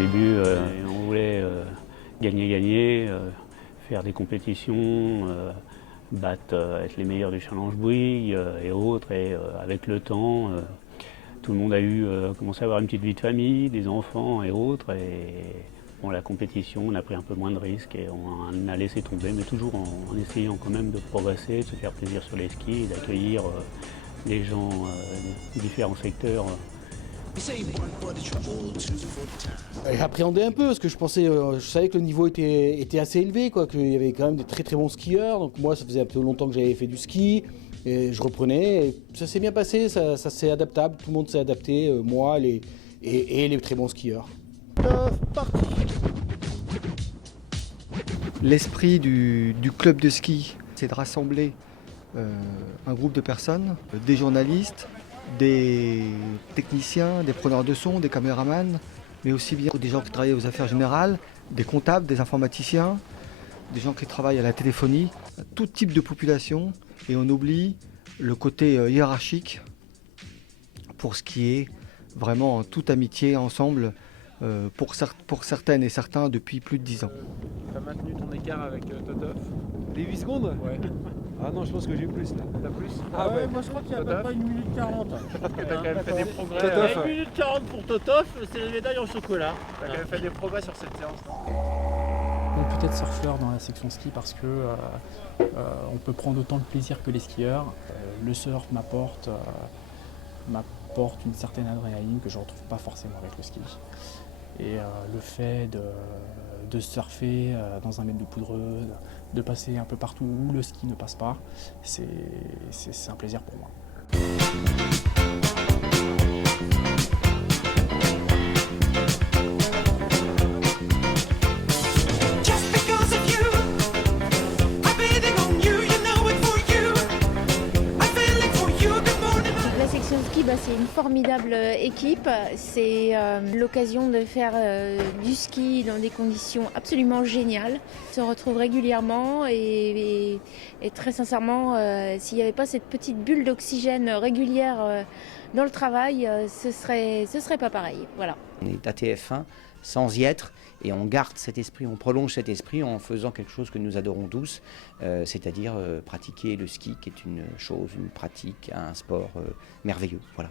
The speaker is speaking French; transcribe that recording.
début, on voulait gagner, faire des compétitions, être les meilleurs du Challenge Bouygues et autres. Et avec le temps, tout le monde a commencé à avoir une petite vie de famille, des enfants et autres. Et bon, la compétition, on a pris un peu moins de risques et on a laissé tomber, mais toujours en essayant quand même de progresser, de se faire plaisir sur les skis, d'accueillir les gens de différents secteurs. J'appréhendais un peu parce que je savais que le niveau était assez élevé, quoi, qu'il y avait quand même des très très bons skieurs. Donc moi, ça faisait un peu longtemps que j'avais fait du ski et je reprenais. Et ça s'est bien passé, ça s'est adaptable, tout le monde s'est adapté, moi et les très bons skieurs. Parti. L'esprit du club de ski, c'est de rassembler un groupe de personnes, des journalistes, des techniciens, des preneurs de son, des caméramans, mais aussi bien des gens qui travaillent aux affaires générales, des comptables, des informaticiens, des gens qui travaillent à la téléphonie, tout type de population, et on oublie le côté hiérarchique pour ce qui est vraiment en toute amitié ensemble pour certaines et certains depuis plus de 10 ans. Tu as maintenu ton écart avec Totov? Les 8 secondes? Ouais. Ah non, je pense que j'ai plus là. T'as plus? Ah ouais, moi je crois qu'il y a à peu près 1 minute 40. T'as quand même fait des progrès. Totov. 1 minute 40 pour Totov, c'est la médaille en chocolat. T'as quand même fait des progrès sur cette séance, non? On peut être surfeur dans la section ski parce que on peut prendre autant de plaisir que les skieurs. Le surf m'apporte une certaine adrénaline que je ne retrouve pas forcément avec le ski. Et le fait de surfer dans un mètre de poudreux, de passer un peu partout où le ski ne passe pas, c'est un plaisir pour moi. La section de ski, c'est une formidable équipe. C'est l'occasion de faire du ski dans des conditions absolument géniales. On se retrouve régulièrement et très sincèrement, s'il n'y avait pas cette petite bulle d'oxygène régulière dans le travail, ce serait pas pareil. Voilà. On est à TF1 sans y être et on garde cet esprit, on prolonge cet esprit en faisant quelque chose que nous adorons tous, c'est-à-dire pratiquer le ski qui est une pratique, un sport merveilleux. Voilà.